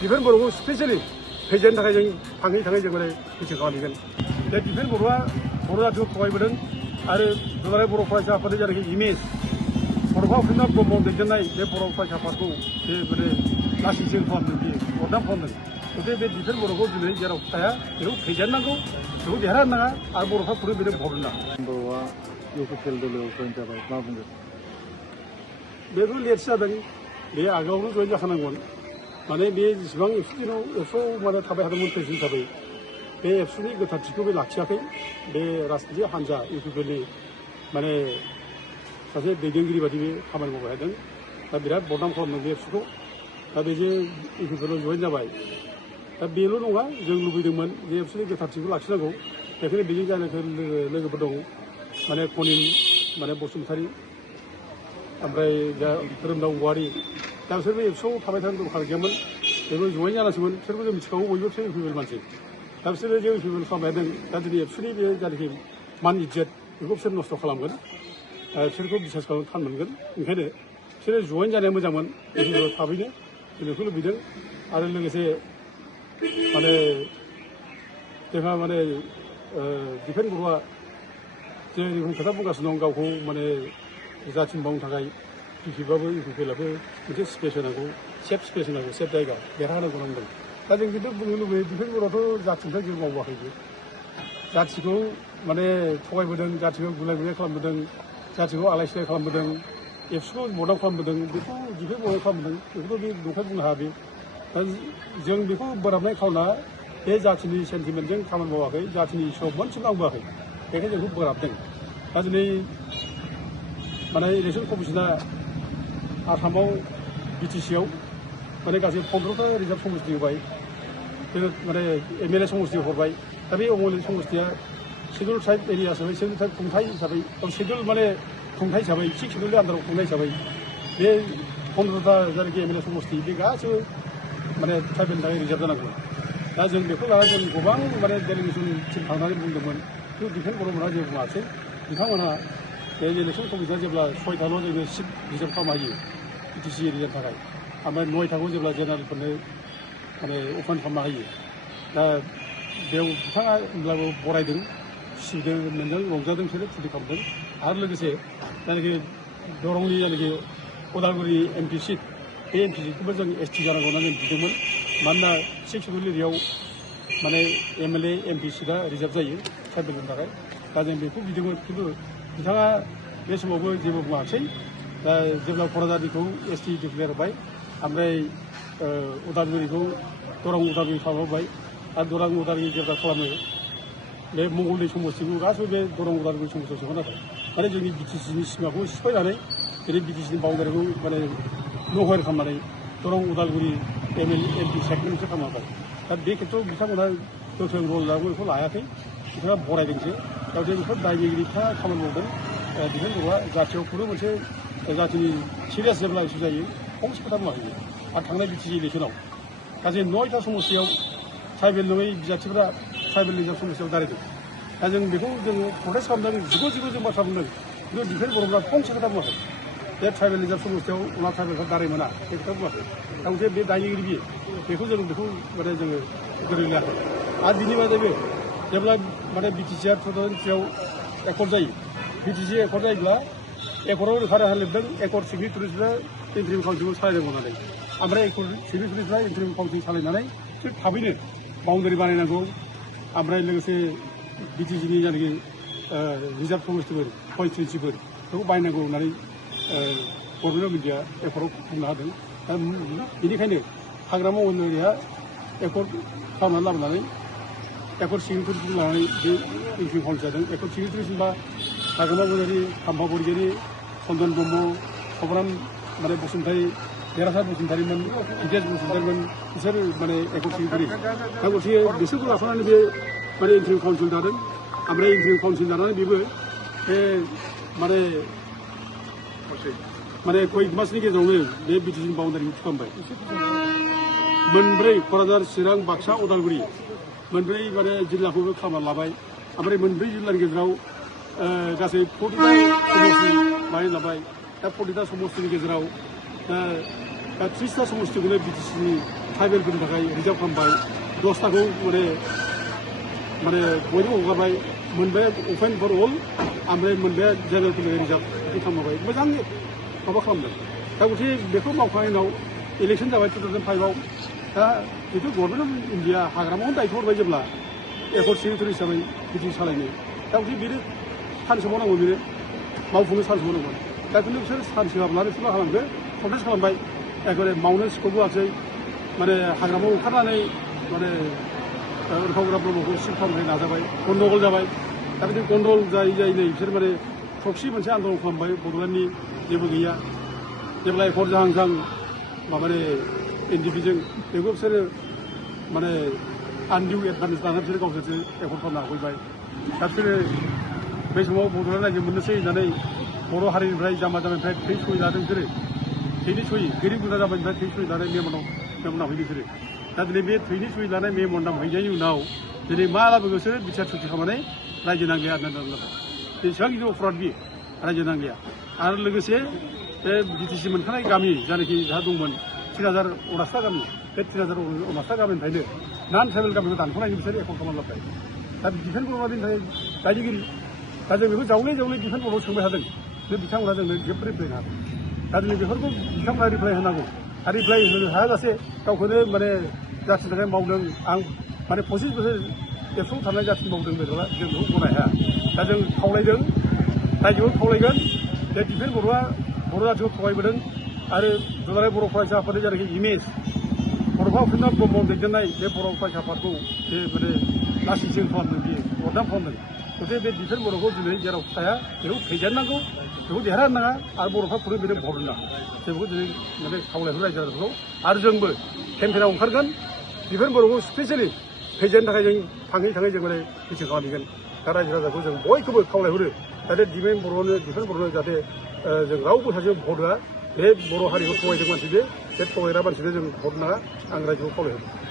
defence बर'खौ specially फेजेननो थाखाय जों थाङै जों माने मिथिं खालामहैगोन बे डिफेन्स बर'आ बर' जाथिखौ थगायबोदों आरो दुलाराय बर' फरायसा आफादनि जायनाखि इमेज बड'फा उपेन्द्र ब्रह्म दैदेननाय बे बर' फरायसा आफादखौ बे माने लासिंसिं खालामदों बियो बदनाम खालामदों गथिखे बे डिफेन्स बर'खौ दिनै जेराव थाया बेखौ फेजेननांगौ बेखौ देरहानाङा आरो बर'फ्रा खुनु बेनो भट होनाङा बर'आ इउपिपिएल दोलोआव जयेन जाबाय मा बुंगोन बेबो लेटसो जादों बे आगोलावनो जयेन जाखानांगौमोन माने बे जेसेबां एबसुआव माने थाबाय थादोंमोन प्रेसिडेन्ट हिसाबै बे एबसुनि गोथारथिखौ बे लाखियाखै बे राजनिति हान्जा इउपिपिएलनि माने सासे दैदेनगिरि बादि बे खामानि मावबाय थादों दा बिराद बदनाम खालामदों बे एबसुखौ दा बेजों इउपिपिएलआव जयेन जाबाय दा बेल' नङा जों लुबैदोंमोन जे एबसुनि गोथारथिखौ लाखिनांगौ बेखायनो बेजों जायनाखि लोगोफोर दं माने खनिन माने बसुमतारी ओमफ्राय दा धोरोमदाव औवारि दा बिसोरबो एबसुआव थाबाय थानो दरखार गैयामोन बेबो जयेन जानांसिगोन बिसोरबो जों मिथिखागौ बयबो बिसोर इउपिपिएल मानसि दा बिसोरो जे इउपिपिएल खालामबाय थादों दा दिनै एबसुनि बे जायनाखि मान इज्जत बेखौ बिसोर नस्थ' खालामगोन बिसोरखौ बिसास खालामनो थान मोनगोन ओंखायनो बिसोरो जयेन जानाया मोजांमोन इउपिपिएलआव थाबैनो जों बेखौ लुबैदों आरो लोगोसे माने जोंहा माने डिफेन्स बर'आ जे खोथा बुंगासिनो दं गावखौ माने जाथिनि मावनो थाखाय पिपिबाबो इउपिपिएलआबो मोनसे स्पेस होनांगौ सेफ स्पेस होनांगौ सेफ जायगा देरहानांगौ नांदों दा जों खिन्थु बुंनो लुबैयो डिफेन्स बर'आथ' जाथिनिफ्राय जेबो मावाखैबो जाथिखौ माने थगायबोदों जाथिखौ गुलाय गुजाय खालामबोदों जाथिखौ आलाय सिलाय खालामबोदों एबसुखौ बदनाम खालामबोदों बेखौ डिफेन्स बर'आ खालामबोदों बेखौथ' बे नंखाय बुंनो हाया बे दा जों बेखौ बोराबनाय खावना बे जाथिनि सेन्टिमेन्टजों खामानि मावाखै जाथिनि इस्युआव मोनसेबो नांबोआखै बेखायनो जोंखौ बोराबदों दा दिनै माने इलेक्सन कमिसना आसामाव बिटिसिआव माने गासै 15टा रिजार्भ समस्ति होबाय माने एमएलए समस्ति हरबाय दा बे एमएलए समस्तिया शेड्युल ट्राइब एरिया हिसाबै शेड्युल ट्राइब खुंथाइ हिसाबै शेड्युल माने खुंथाइ हिसाबै 6 शेड्युलनि आन्दाराव खुंनाय हिसाबै बे 15टा जायनाखि एमएलए समस्ति बे गासैबो माने ट्राइबेलनि थाखाय रिजार्भ जानांगौ दा जों बेखौ लानानै जों गोबां माने डेलिगेसनसिम थांनानै बुंदोंमोन खिन्थु डिफेन्स बर'मोनहा जेबो बुङासै बिथांमोनहा बे इलेक्सन कमिसना जेब्ला 6टाल' जोंनो सिट रिजार्भ खालामनो हायो बिटिसि एरियानि थाखाय ओमफ्राय 9टाखौ जेब्ला जेनेरेलफोरनो माने अपेन खालामनो हायो दा बेयाव बिथाङा होनब्लाबो बरायदों सिबिदों मोनदों रंजादों बिसोरो फुरथि खालामदों आरो लोगोसे जायनाखि दरंनि जायनाखि उदालगुरि एमपि सिट बे एमपि सिटखौबो जों एसटि जानांगौ होनना जों बिदोंमोन मानोना 6 शेड्युल एरियायाव माने एमएलए एमपि सिटआ रिजार्भ जायो ट्राइबेलनि थाखाय दा जों बेखौ बिदोंमोन खिन्थु बिथाङा बे समावबो जेबो बुङासै दा जेब्ला क'क्राझारनिखौ एसटि डिक्लेयार होबाय ओमफ्राय उदालगुरिखौ दरं उदालगुरि खालामबाय आरो दरं उदालगुरि जेब्ला खालामो बे मंगलदै समस्तिखौ गासैबो बे दरं उदालगुरि समस्तियाव सोखानो थाखाय माने जोंनि बिटिसिनि सिमाखौ सिफायनानै दिनै बिटिसिनि बाउन्डारिखौ माने नहर खालामनानै दरं उदालगुरि एमपि सेगमेन्टसो खालामबाय दा बे खेत्रआव बिथांमोनहा गोख्रों रल लाबो बेखौ लायाखै बिथाङा बरायदोंसो दा जों बेफोर दायनिगिरिफ्रा खामानि मावदों डिफेन्स बर'आ जाथियाव खुनु मोनसे जातिनि सिरियास जेब्ला इस्यु जायो फंसे खोथा बुङाखै आरो थांनाय बिटिसि इलेक्सनाव गासै 9टा समस्तियाव ट्राइबेल नङै बिजाथिफोरा ट्राइबेल रिजार्भ समस्तियाव दारायदों दा जों बेखौ जोङो प्रटेस्ट खालामदों जिगु जों बाथ्रा बुंदों खिन्थु डिफेन्स बर'फ्रा फंसे खोथा बुङाखै बे ट्राइबेल रिजार्भ समस्तियाव उनाव ट्राइबेलफ्रा दाराय मोना बे खोथा बुङाखै दा मोनसे बे दायनिगिरि बियो बेखौ माने जोङो गोरों लायाखै आरो बिनि बादैबो जेब्ला माने बिटिसिआ 2003आव एकर्ड जायो बिटिसि एकर्ड जायोब्ला एकर्डआव रोखा रोखा लिरदों एकर्ड सिगनेटारिसफ्रा इन्ट्रिम काउन्सिलखौ सालायनांगौ होननानै ओमफ्राय एकर्ड सिगनेटारिसफ्रा इन्ट्रिम काउन्सिल सालायनानै थाबैनो बाउन्डारि बानायनांगौ ओमफ्राय लोगोसे बिटिसिनि जायनाखि रिजार्भ समस्तिफोर कनस्टिटुन्सिफोर बेखौ बायनांगौ होननानै गभर्नमेन्ट अफ इन्डिया एकर्डआव बुंनो हादों दा बेनिखायनो हाग्रामा अरनबारिया एकर्ड खालामनानै लाबोनानै एकर्ड सिगनेटारिसखौ लानानै बे इन्ट्रिम काउन्सिल जादों एकर्ड सिगनेटारिस होनबा हाग्रामा बरगयारि खाम्फा बरगयारि चन्दन ब्रह्म खबराम माने बसुमतारी देरहासार बसुमतारीमोन हितेश बसुमतारीमोन बिसोर माने एकर्ड सिगनेटारि दा गथिखे बिसोरखौ लाफानानै बे माने इन्ट्रिम काउन्सिल दादों ओमफ्राय इन्ट्रिम काउन्सिल दानानै बेबो बे माने कय मासनि गेजेरावनो बे बिटिसिनि बाउन्डारिखौ खालामबाय मोनब्रै क'क्राझार चिरां बाक्सा उदालगुरि मोनब्रै माने जिल्लाखौबो खालामना लाबाय ओमफ्राय मोनब्रै जिल्लानि गेजेराव गासै 40टा समस्ति बानाय लाबाय दा 40टा समस्तिनि गेजेराव दा 30टा समस्तिखौनो बिटिसिनि ट्राइबेलफोरनि थाखाय रिजार्भ खालामबाय 10टाखौ माने बयबो हगारबाय मोनबाया अपेन फर अल ओमफ्राय मोनबाया जेनेरेलफोरनि रिजार्भ बिदि खालामबाय मोजां माबा खालामदों दा गथे बेखौ मावखांनायनि उनाव इलेक्सन जाबाय 2005आव दा जितु गभर्नमेन्ट अफ इन्डिया हाग्रामायावनो दायथ' हरबाय जेब्ला एकर्ड सिग्नेटरि हिसाबै बिदि सालायनो दा गथे बेनो सानसे मावनांगौ बेनो मावफुंनो सानसे मावनांगौ दा खिन्थु बिसोर सानसे हाबनानै बिसोर मा खालामखो प्रटेस्ट खालामबाय एकेबारे मावनो सिखौबोआसै माने हाग्रामायाव ओंखारनानै माने उर्फावग्रा ब्रह्मखौ सिफ खालामनो नाजाबाय गन्दगल जाबाय दा बिदि गन्दगल जायै नै बिसोर माने प्रक्सि मोनसे आन्दलन खालामबाय बड'लेण्डनि जेबो गैया जेब्ला एकर्ड जाहां माबाने एनडिपिजों बेखौ बिसोरो माने आनडिउ एडभान्टेज लानानै बिसोर गावसोरसो एकर्ड खालामनो हाफैबाय दा बिसोरो बे समाव बड'लेण्ड रायजो मोननोसै होननानै बर' हारिनिफ्राय जाम्बा जाम्बिनिफ्राय थै सहि लादों बिसोरो थैनि सहि गोरिब गुन्द्रा जाम्बानिफ्राय थै सहि लानाय मेमन हैदों बिसोरो दा दिनै बे थैनि सहि लानाय मेमन हैनायनि उनाव दिनै मा लाबोगोन बिसोरो बिसार सुथि खालामनानै रायजो नांलिया होननानै बेसेबां गिदिर अफराद बियो रायजो नांलिया आरो लोगोसे बे बिटिसि मोनखानाय गामि जायनाखि जाहा दंमोन 3000 अनास्था गामि बे 3000 अनास्था गामिनिफ्रायनो नान ट्राइबेल गामिखौ दानख'नायनि बिसोर एकर्ड खालामना लाबाय दा डिफेन्स बर'आ बेनि थाखाय दायनिगिरि दा जों बेखौ जावले डिफेन्स बर'आव सोंबाय थादों बे बिथांमोना जोंनो जेबो रिप्लाय होनो हादों दा दिनै बेफोरखौ बिथांमोना रिप्लाय होनांगौ आरो रिप्लाय होनो हायाजासे गावखौनो माने जाथिनि थाखाय मावदों आं माने 25 बोसोर एबसुआव थानाय जाथि मावदों बेखौबा जों बेखौ गनाय हाया दा जों खावलायदों रायजोआव खावलायगोन जे डिफेन्स बर'आ बर' जाथिखौ थगायबोदों आरो दुलाराय बर' फरायसा आफादनि जायनाखि इमेज बड'फा उपेन्द्र ब्रह्म दैदेननाय बे बर' फरायसा आफादखौ बे माने लासिंसिं खालामदों बियो बदनाम खालामदों गथिखे बे डिफेन्स बर'खौ दिनै जेराव थाया बेखौ फेजेननांगौ बेखौ देरहा होनाङा आरो बर'फ्रा खुरै बेनो भट होनाङा जों बेखौ दिनै माने खावलायहो रायजो राजाफोरखौ आरो जोंबो केम्पेनाव ओंखारगोन डिफेन्स बर'खौ स्पेसियेलि फेजेननो थाखाय जों थाङै जों माने मिथिं खालामहैगोन दा रायजो राजाखौ जों बयखौबो खावलायहरो जाहाथे डिफेन्स बर'नो जाहाथे जों रावबो सासे भट होआ बे बर' हारिखौ थगायदों मानसि बे थगायग्रा मानसिनो जों भट नाङा आं रायजोखौ खावलायहरो